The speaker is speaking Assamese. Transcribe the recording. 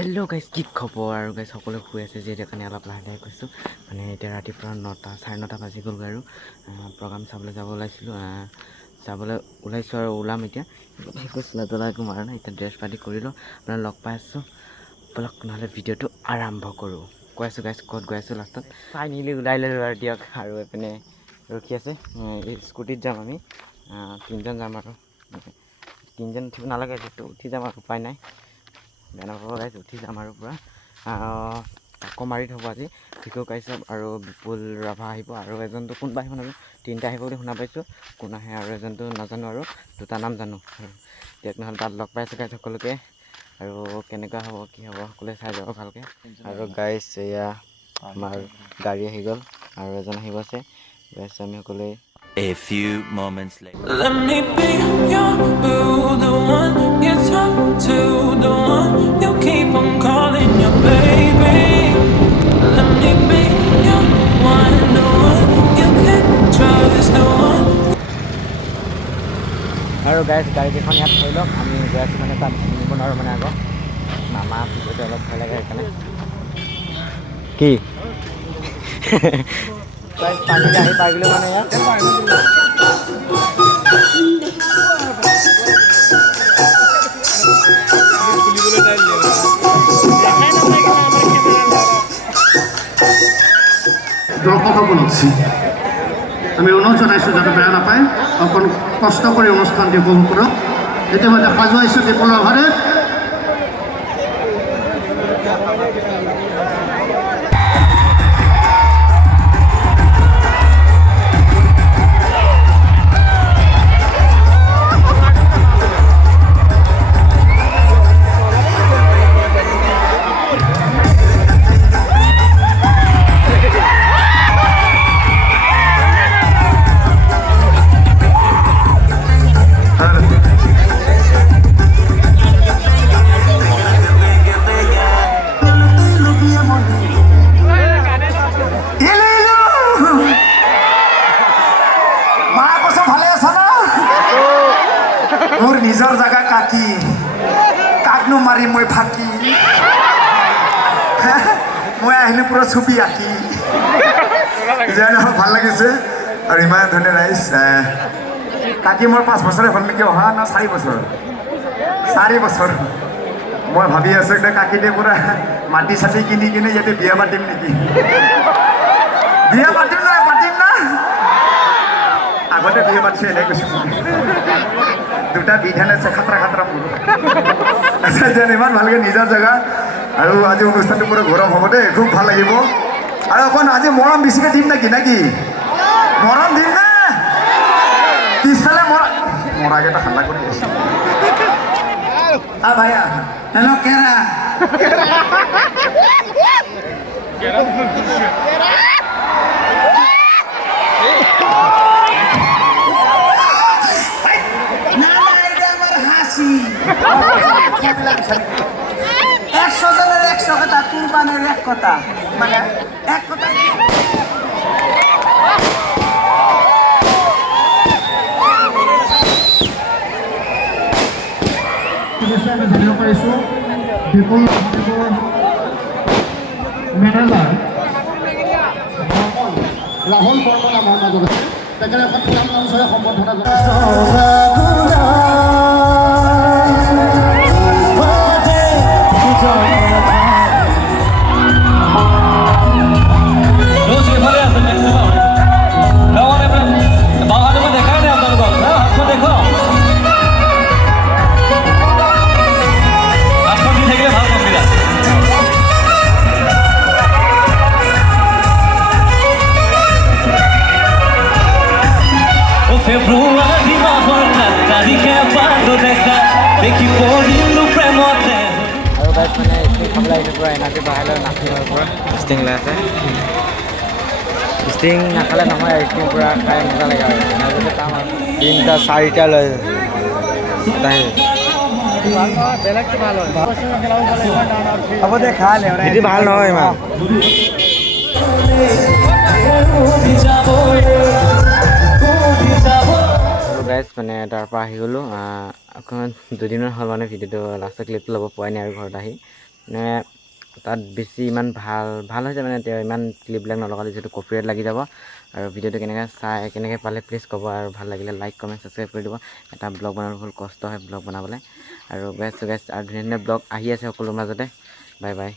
হেল্ল' গাইজ কি খবৰ আৰু গাইজ সকলোৱে শুই আছে যিহেতু কাৰণে অলপ লাহে লাহে কৈছোঁ মানে এতিয়া ৰাতিপুৱা 9টা 9:30 বাজি গ'লগৈ আৰু প্ৰগ্ৰাম চাবলৈ যাবলৈ ওলাইছোঁ আৰু ওলাম এতিয়া একো চোলা তোলা একো মাৰা নাই এতিয়া ড্ৰেছ পাতি কৰি লওঁ আপোনাৰ লগ পাই আছোঁ ব'লক নহ'লে ভিডিঅ'টো আৰম্ভ কৰোঁ কৈ আছোঁ গাইজ ক'ত গৈ আছোঁ লাষ্টত ফাইনেলি ওলাই ল'লোঁ আৰু দিয়ক আৰু এইপিনে ৰখি আছে এই স্কুটিত যাম আমি 3জন যাম আৰু 3জন উঠিব নালাগে যিহেতু উঠি যাম আৰু উপায় নাই বেয়া নাপাব গাইজ উঠি যাম আৰু পূৰা আকৌ মাৰি থ'ব আজি ভিকু কাশ্যপ আৰু বিপুল ৰাভা আহিব আৰু এজনটো কোনোবা আহিব নাজানো 3টা আহিব বুলি শুনা পাইছোঁ কোন আহে আৰু এজনটো নাজানো আৰু 2টা নাম জানো দিয়ক নহ'লে তাত লগ পাই আছোঁ গাইজ সকলোকে আৰু কেনেকুৱা হ'ব কি হ'ব সকলোৱে চাই যাব ভালকৈ আৰু গাইজ এয়া আমাৰ গাড়ী আহি গ'ল আৰু এজন আহিব আছে গাইজ আমি সকলোৱে A few moments later. Let me be your boo, the one you talk to, the one you keep on calling your baby. Let me be your one, the one you can trust, the one. আৰু গাইজ গাড়ীকেইখন ইয়াত থৈ লওক আমি গৈ আছোঁ মানে তাত নিব নোৱাৰোঁ মানে আকৌ মামা পিছতে অলপ ভয় লাগে সেইকাৰণে কি পানী আহি পাই গ'লোঁ মানে ইয়াত দৰ্শকসকল আমি অনুৰোধ জনাইছোঁ যাতে বেয়া নাপায় অকণ কষ্ট কৰি অনুষ্ঠানটি উপভোগ কৰক ইতিমধ্যে সাজুৱাইছোঁ বিপুল ৰাভাৰে মোৰ নিজৰ জাগা কাকি কাকনো মাৰি মই ফাঁকি মই আহিলোঁ পুৰা ছবি আঁকি যেন ভাল লাগিছে আৰু ইমান ধুনীয়া ৰাইজ কাকি মোৰ 5 বছৰে হ'ল নেকি অহা না 4 বছৰ 4 বছৰ মই ভাবি আছোঁ এতিয়া কাকিতে পুৰা মাটি চাটি কিনি কিনে ইয়াতে বিয়া পাতিম নেকি বিয়া পাতিম না আগতে বিয়া পাতিছোঁ এনেই কৈছোঁ 2টা বিধান আছে খাতৰা মোৰ আচ্ছা যেন ইমান ভালকৈ নিজৰ জেগা আৰু আজি অনুষ্ঠানটো পুৰা গৰম হ'ব দেই খুব ভাল লাগিব আৰু অকণ আজি মৰম বেছিকৈ দিম নেকি মৰম দিম নে পিছফালে মৰাকেইটা ঠাণ্ডা কৰি আছে ভাইয়া হেল্ল' কেৰা একশো জনেৰ 100 কথা কুৰবানেৰ 1 কথা মানে 1 কথা জানিব পাৰিছোঁ বিপুল মেনেজাৰ ৰাহুল বৰ্মন আমাৰ মাজত আছে তেখেতে এখন প্ৰগ্ৰাম মঞ্চৰে সম্বৰ্ধনা Februari mahona tarikhe bando dekha dekhi porilu premote আৰু গাইজ মানে ষ্টিং খাবলৈ আহিছে পূৰা এনাৰ্জি বঢ়াই লৈ নাচিম আৰু পূৰা ষ্টিং লৈ আছে ষ্টিং নাখালে নহয় আৰু ষ্টিং পূৰা খাই মজা লাগে আৰু এনাৰ্জিটো কাম আৰু 3টা 4টা লৈ হ'ব দে খা লে সেইটো ভাল নহয় ইমান গাইজ মানে তাৰপৰা আহি গ'লোঁ অকণমান 2 দিনৰ হ'ল মানে ভিডিঅ'টো লাষ্টৰ ক্লিপটো ল'ব পোৱাই নাই আৰু ঘৰত আহি মানে তাত বেছি ইমান ভাল হৈছে মানে তেওঁ ইমান ক্লিপবিলাক নলগালে যিহেতু কপিৰাইট লাগি যাব আৰু ভিডিঅ'টো কেনেকৈ পালে প্লিজ ক'ব আৰু ভাল লাগিলে লাইক কমেণ্ট ছাবস্ক্ৰাইব কৰি দিব এটা ব্লগ বনাবলৈ বহুত কষ্ট হয় ব্লগ বনাবলৈ আৰু বেষ্ট আৰু ধুনীয়া ধুনীয়া ব্লগ আহি আছে সকলোৰ মাজতে বাই বাই